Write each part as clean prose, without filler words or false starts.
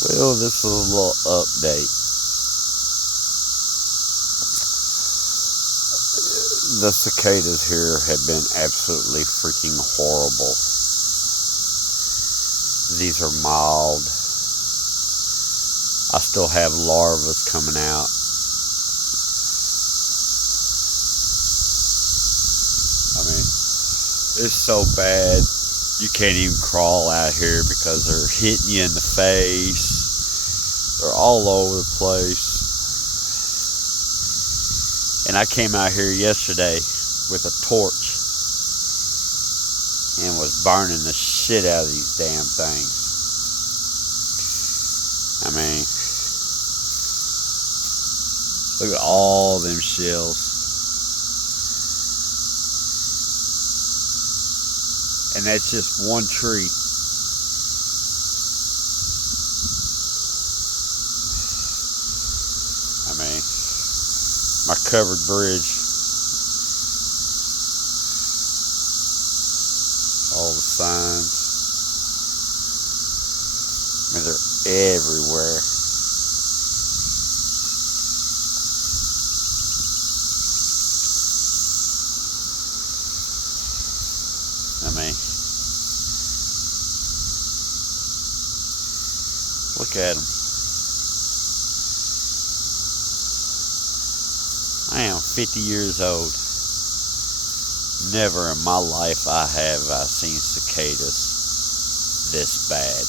Well, this is a little update. The cicadas here have been absolutely freaking horrible. These are mild. I still have larvae coming out. I mean, it's so bad you can't even crawl out here because they're hitting you in the face. They're all over the place. And I came out here yesterday with a torch and was burning the shit out of these damn things. I mean, look at all them shells. And that's just one tree. I mean, my covered bridge, all the signs, I mean, they're everywhere. I mean, look at them. I am 50 years old. Never in my life I seen cicadas this bad.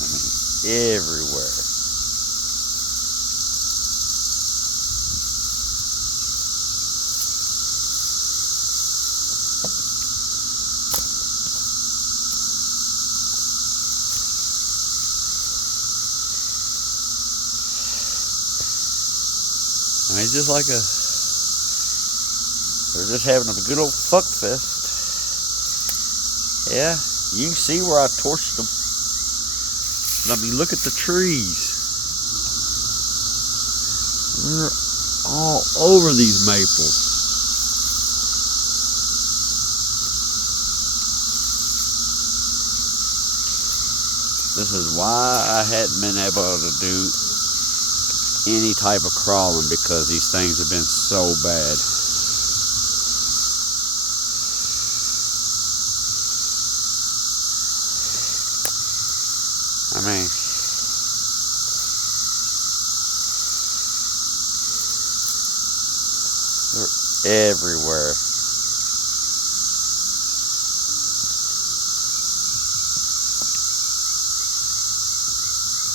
I mean, everywhere. I mean, just like they're just having a good old fuck fest. Yeah, you can see where I torched them. But I mean, look at the trees. They're all over these maples. This is why I hadn't been able to do any type of crawling, because these things have been so bad. I mean, they're everywhere.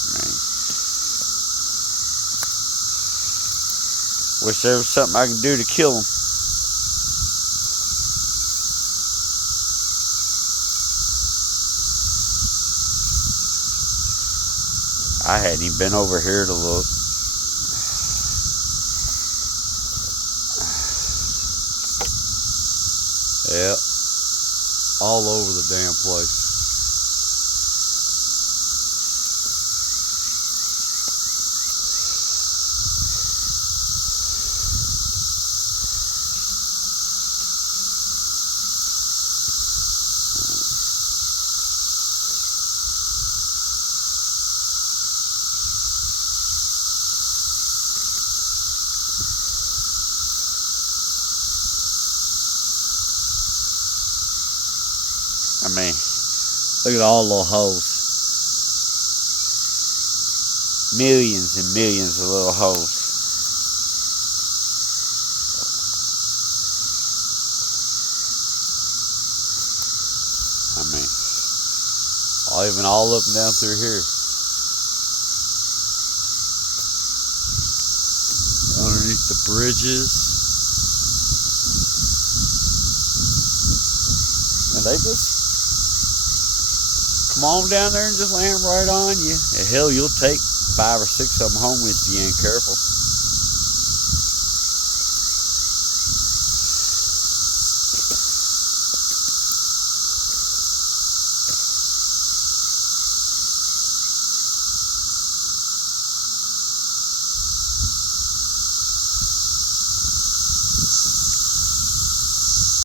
I mean, wish there was something I can do to kill them. I hadn't even been over here to look. Yeah, all over the damn place. I mean, look at all the little holes. Millions and millions of little holes. I mean, even all up and down through here. Underneath the bridges. And they just come on down there and just land right on you. And hell, you'll take 5 or 6 of them home if you ain't careful.